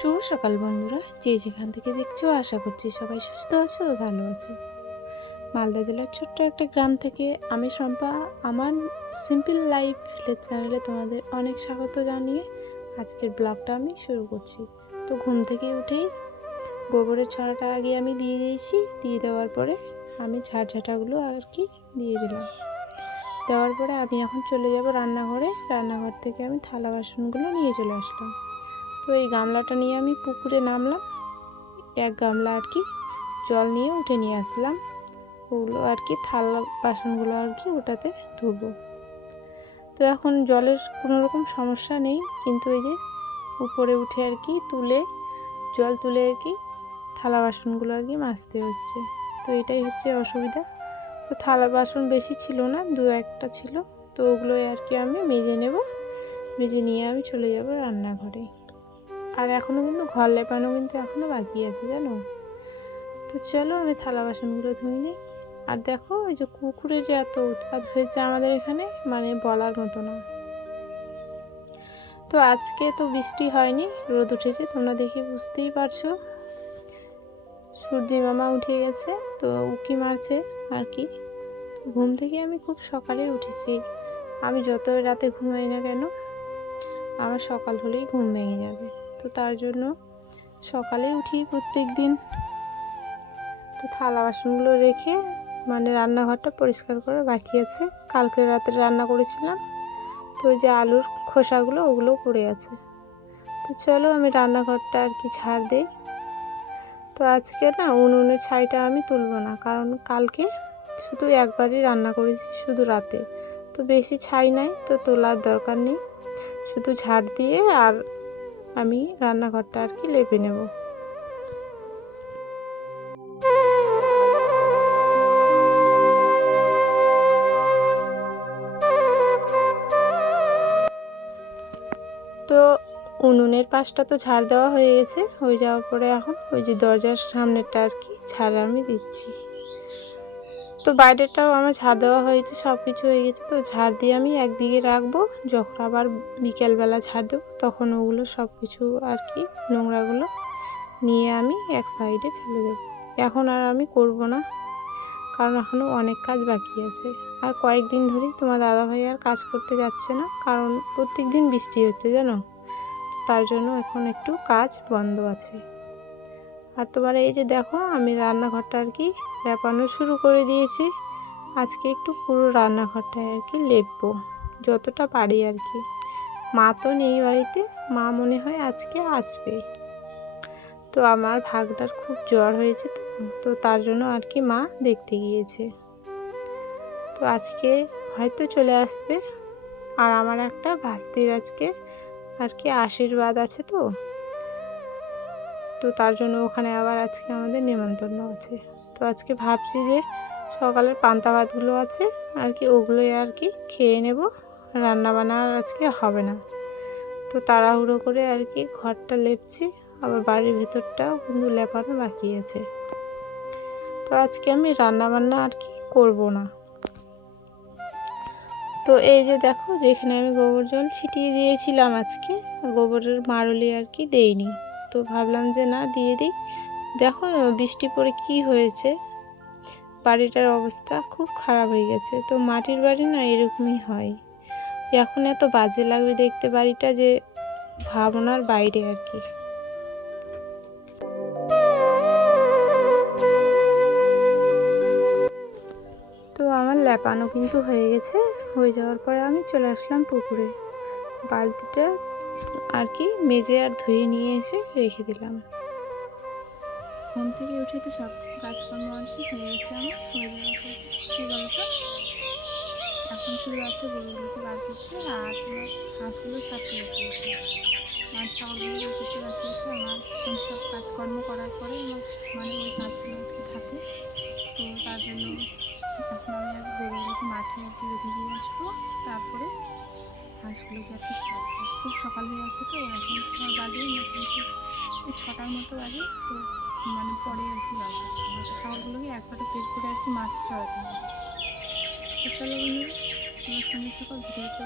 শুভ সকাল বন্ধুরা, যে যেখান থেকে দেখছো আশা করছি সবাই সুস্থ আছো ও ভালো আছো। মালদা জেলার ছোট্ট একটা গ্রাম থেকে আমি শম্পা আমার সিম্পল লাইফ ভিলেজ চ্যানেলে তোমাদের অনেক স্বাগত জানিয়ে আজকের ব্লগটা আমি শুরু করছি। তো ঘুম থেকে উঠেই গোবরের ছড়াটা আগে আমি দিয়ে দিয়েছি, দিয়ে দেওয়ার পরে আমি ঝাড়ঝাঁটাগুলো আর কি দিয়ে দিলাম। দেওয়ার পরে আমি এখন চলে যাব রান্নাঘরে। রান্নাঘর থেকে আমি থালা বাসনগুলো নিয়ে চলে আসলাম। তো এই গামলাটা নিয়ে আমি পুকুরে নামলাম, এক গামলা আর কি জল নিয়ে উঠে নিয়ে আসলাম। ওগুলো আর কি থালা বাসনগুলো আর কি ওটাতে ধুবো। তো এখন জলের কোনো রকম সমস্যা নেই, কিন্তু এই যে উপরে উঠে আর কি জল তুলে আর কি থালা বাসনগুলো আর কি মাজতে হচ্ছে। তো এটাই হচ্ছে অসুবিধা। তো থালা বাসন বেশি ছিল না, দু একটা ছিল। তো ওগুলোই আর কি আমি মেজে নেব, মেজে নিয়ে আমি চলে যাব রান্নাঘরে। আর এখনও কিন্তু ঘর লেপানো কিন্তু এখনও বাকি আছে জানো। তো চলো আমি থালা বাসনগুলো ধুয়ে নিই। আর দেখো ওই যে কুকুরে যে এত উৎপাত হয়েছে আমাদের এখানে, মানে বলার মতো না। তো আজকে তো বৃষ্টি হয়নি, রোদ উঠেছে, তোমরা দেখে বুঝতেই পারছো। সূর্যি মামা উঠে গেছে, তো উকি মারছে আর কি। ঘুম থেকে আমি খুব সকালে উঠেছি। আমি যত রাতে ঘুমাই না কেন, আমার সকাল হলেই ঘুম ভেঙে যাবে। তো তার জন্য সকালে উঠি প্রত্যেক দিন। তো থালা বাসনগুলো রেখে মানে রান্নাঘরটা পরিষ্কার করা বাকি আছে। কালকে রাতে রান্না করেছিলাম, তো ওই যে আলুর খোসাগুলো ওগুলোও পড়ে আছে। তো চলো আমি রান্নাঘরটা আর কি ঝাড় দেই। তো আজকে না উনুনের ছাইটা আমি তুলব না, কারণ কালকে শুধু একবারই রান্না করেছি, শুধু রাতে। তো বেশি ছাই নাই, তো তোলার দরকার নেই। শুধু ঝাড় দিয়ে আর আমি রান্নাঘরটা আর কি লেপে নেব। তো উনুনের পাশটা তো ঝাড় দেওয়া হয়ে গেছে, হয়ে যাওয়ার পরে এখন ওই যে দরজার সামনেটা আর কি ঝাড় আমি দিচ্ছি। তো বাইরেটাও আমার ঝাড় দেওয়া হয়েছে, সব কিছু হয়ে গেছে। তো ঝাড় দিয়ে আমি একদিকে রাখবো, যখন আবার বিকেলবেলা ঝাড় দেবো তখন ওগুলো সব কিছু আর কি নোংরাগুলো নিয়ে আমি এক সাইডে ফেলে দেবো। এখন আর আমি করব না, কারণ এখনও অনেক কাজ বাকি আছে। আর কয়েকদিন ধরেই তোমার দাদাভাই আর কাজ করতে যাচ্ছে না, কারণ প্রত্যেক দিন বৃষ্টি হচ্ছে জানো। তার জন্য এখন একটু কাজ বন্ধ আছে। আর তোমার এই যে দেখো আমি রান্নাঘরটা আর কি লেপানো শুরু করে দিয়েছি। আজকে একটু পুরো রান্নাঘরটা আর কি লেপবো যতটা পারি আর কি। মা তো নেই বাড়িতে, মা মনে হয় আজকে আসবে। তো আমার ভাগটার খুব জ্বর হয়েছে, তো তার জন্য আর কি মা দেখতে গিয়েছে। তো আজকে হয়তো চলে আসবে। আর আমার একটা ভাস্তির আজকে আর কি আশীর্বাদ আছে, তো তার জন্য ওখানে আবার আজকে আমাদের নেমন্তন্ন আছে। তো আজকে ভাবছি যে সকালের পান্তা ভাতগুলো আছে আর কি, ওগুলোই আর কি খেয়ে নেব, রান্নাবান্না আর আজকে হবে না। তো তাড়াহুড়ো করে আর কি ঘরটা লেপছি, আবার বাড়ির ভেতরটাও কিন্তু লেপানো বাকি আছে। তো আজকে আমি রান্নাবান্না আর কি করব না। তো এই যে দেখো, যেখানে আমি গোবর জল ছিটিয়ে দিয়েছিলাম আজকে, গোবরের মারুলি আর কি দেইনি। তো ভাবলাম যে না দিয়ে দিই। দেখো বৃষ্টি পড়ে কি হয়েছে, বাড়িটার অবস্থা খুব খারাপ হয়ে গেছে। তো মাটির বাড়ি না এরকমই হয়, এখন এত বাজে লাগবে দেখতে বাড়িটা যে ভাবনার বাইরে আর কি। তো আমার লেপানো কিন্তু হয়ে গেছে, হয়ে যাওয়ার পরে আমি চলে আসলাম পুকুরে। বালতিটা আর কি মেজে আর ধুয়ে নিয়ে এসে রেখে দিলাম। ঘুম থেকে উঠে তো সব কাজকর্ম আর কি হয়ে গেছে আমার। হয়ে যাওয়ার পর কী বলতো, এখন শুরু আছে গরুগুলোকে বার করতে, আর তোমার হাঁসগুলো ছাড়তে হচ্ছে। আর ছাগলগুলো বার করতে বাকি আছে আমার। সব কাজকর্ম করার পরে আমার মানে ওই কাজগুলো আর কি থাকে। তো তার জন্য এখন আমি আর গরুগুলোকে মাঠে আর কি বেঁধে দিয়ে আসবো, তারপরে হাঁসগুলোকে আর কি ছাড়বো। খুব সকাল হয়ে আছে, তো এখন তোমার বাজে মোটামুটি 6টার মতো বাজে। তো মানে পরে আর কি বাড়ি ছাগলগুলোকে একবারে বের করে আর কি মাঠ চড়াতে হবে। তো চলো বন্ধুরা, তোমার সঙ্গে থাকো ভিডিওটা।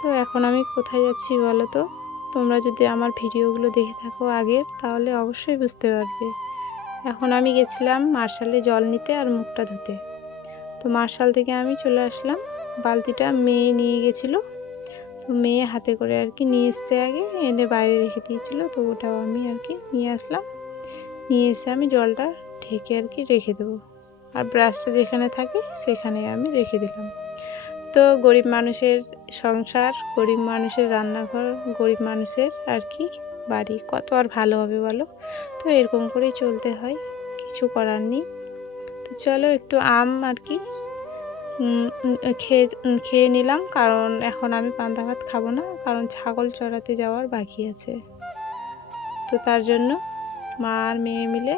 তো এখন আমি কোথায় যাচ্ছি বলো তো, তোমরা যদি আমার ভিডিওগুলো দেখে থাকো আগের, তাহলে অবশ্যই বুঝতে পারবে। এখন আমি গেছিলাম মার্শালে জল নিতে আর মুখটা ধুতে। তো মার্শাল থেকে আমি চলে আসলাম, বালতিটা মেয়ে নিয়ে গেছিলো। তো মেয়ে হাতে করে আর কি নিয়ে এসছে, আগে এনে বাইরে রেখে দিয়েছিলো। তো ওটাও আমি আর কি নিয়ে আসলাম, নিয়ে এসে আমি জলটা ঢেকে আর কি রেখে দেবো। আর ব্রাশটা যেখানে থাকে সেখানে আমি রেখে দিলাম। তো গরিব মানুষের সংসার, গরিব মানুষের রান্নাঘর, গরিব মানুষের আর কি বাড়ি, কত আর ভালো হবে বলো। তো এরকম করেই চলতে হয়, কিছু করার নেই। তো চলো একটু আম আর কি খেয়ে নিলাম, কারণ এখন আমি পান্তা ভাত খাবো না, কারণ ছাগল চড়াতে যাওয়ার বাকি আছে। তো তার জন্য মা আর মেয়ে মিলে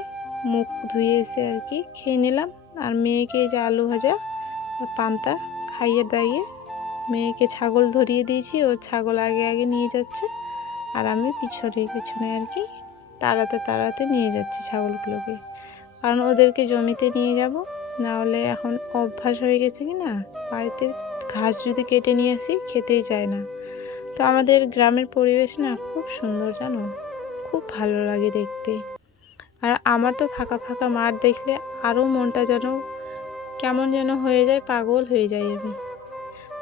মুখ ধুয়ে এসে আর কি খেয়ে নিলাম। আর মেয়েকে যে আলু ভাজা পান্তা খাইয়ে দাইয়ে মেয়েকে ছাগল ধরিয়ে দিয়েছি, ও ছাগল আগে আগে নিয়ে যাচ্ছে আর আমি পিছনে পিছনে আর কি তাড়াতে তাড়াতে নিয়ে যাচ্ছি ছাগলগুলোকে, কারণ ওদেরকে জমিতে নিয়ে যাব। না হলে এখন অভ্যাস হয়ে গেছে কি না, বাড়িতে ঘাস যদি কেটে নিয়ে আসি খেতেই চায় না। তো আমাদের গ্রামের পরিবেশ না খুব সুন্দর জানো, খুব ভালো লাগে দেখতে। আর আমার তো ফাঁকা ফাঁকা মাঠ দেখলে আরও মনটা যেন কেমন যেন হয়ে যায়, পাগল হয়ে যাই আমি।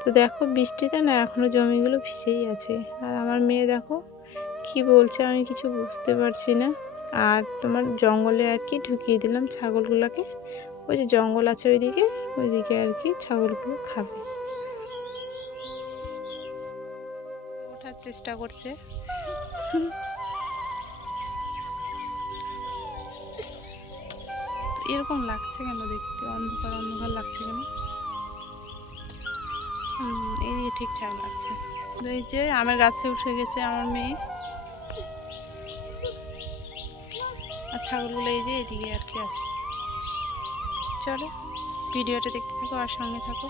তো দেখো বৃষ্টিতে না এখনও জমিগুলো ভিজেই আছে। আর আমার মেয়ে দেখো কি বলছে, আমি কিছু বুঝতে পারছি না। আর তোমার জঙ্গলে আর কি ঢুকিয়ে দিলাম ছাগলগুলোকে, ওই যে জঙ্গল আছে ওইদিকে আর কি ছাগলগুলো খাবে। ওঠার চেষ্টা করছে। এরকম লাগছে কেন দেখতে, অন্ধকার অন্ধকার লাগছে কেন? এই যে ঠিকঠাক লাগছে। এই যে আমের গাছে উঠে গেছে আমার মেয়ে, আর ছাগলগুলো এই যে এদিকে আর কি আছে। চলো ভিডিওটা দেখতে থাকো আর সঙ্গে থাকো।